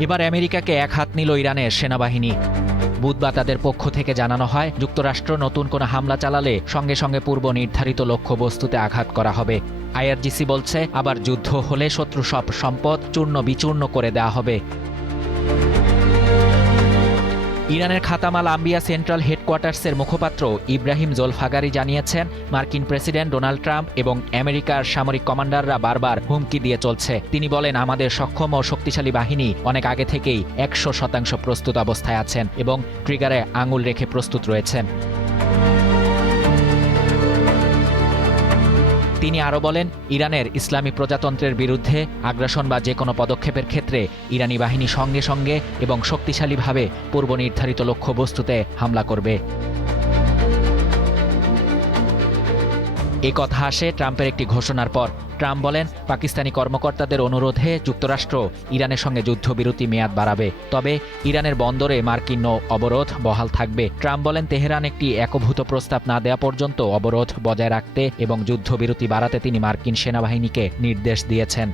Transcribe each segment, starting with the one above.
এবার আমেরিকাকে এক হাত নিল ইরানের সেনাবাহিনী। বুধবার তাদের পক্ষ থেকে জানানো হয়, যুক্তরাষ্ট্র নতুন কোনো হামলা চালালে সঙ্গে সঙ্গে পূর্ব নির্ধারিত লক্ষ্যবস্তুতে আঘাত করা হবে। আইআরজিসি বলছে, আবার যুদ্ধ হলে শত্রু সব সম্পদ চূর্ণ বিচূর্ণ করে দেওয়া হবে। ইরানের খাতাম আল আম্বিয়া সেন্ট্রাল হেডকোয়ার্টার্সের মুখপাত্র ইব্রাহিম জোলফাগারি জানিয়েছেন, মার্কিন প্রেসিডেন্ট ডোনাল্ড ট্রাম্প এবং আমেরিকার সামরিক কমান্ডাররা বারবার হুমকি দিয়ে চলছে। তিনি বলেন, আমাদের সক্ষম ও শক্তিশালী বাহিনী অনেক আগে থেকেই 100% প্রস্তুত অবস্থায় আছেন এবং ট্রিগারে আঙুল রেখে প্রস্তুত রয়েছেন। তিনি আরও বলেন, ইরানের ইসলামী প্রজাতন্ত্রের বিরুদ্ধে আগ্রাসন বা যে কোনো পদক্ষেপের ক্ষেত্রে ইরানি বাহিনী সঙ্গে সঙ্গে এবং শক্তিশালীভাবে পূর্ব নির্ধারিত লক্ষ্যবস্তুতে হামলা করবে। এ কথা আসে ট্রাম্পের একটি ঘোষণার পর। ট্রাম্প বলেন, পাকিস্তানি কর্মকর্তাদের অনুরোধে যুক্তরাষ্ট্র ইরানের সঙ্গে যুদ্ধবিরতি মেয়াদ বাড়াবে, তবে ইরানের বন্দরে মার্কিন নৌ অবরোধ বহাল থাকবে। ট্রাম্প বলেন, তেহরান একটি একভূত প্রস্তাব না দেওয়া পর্যন্ত অবরোধ বজায় রাখতে এবং যুদ্ধবিরতি বাড়াতে তিনি মার্কিন সেনাবাহিনীকে নির্দেশ দিয়েছেন।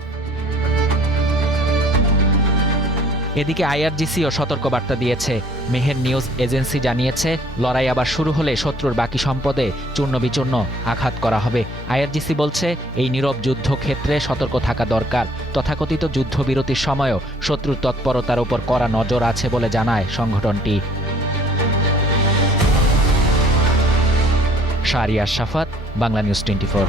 এদিকে আইআরজিসিও সতর্কবার্তা দিয়েছে। মেহের নিউজ এজেন্সি জানিয়েছে, লড়াই আবার শুরু হলে শত্রুর বাকি সম্পদে চূর্ণ বিচূর্ণ আঘাত করা হবে। আইআরজিসি বলছে, এই নীরব যুদ্ধক্ষেত্রে সতর্ক থাকা দরকার। তথাকথিত যুদ্ধবিরতির সময়ও শত্রুর তৎপরতার উপর কড়া নজর আছে বলে জানায় সংগঠনটি। শাহরিয়ার শাফাত, বাংলা নিউজ 24।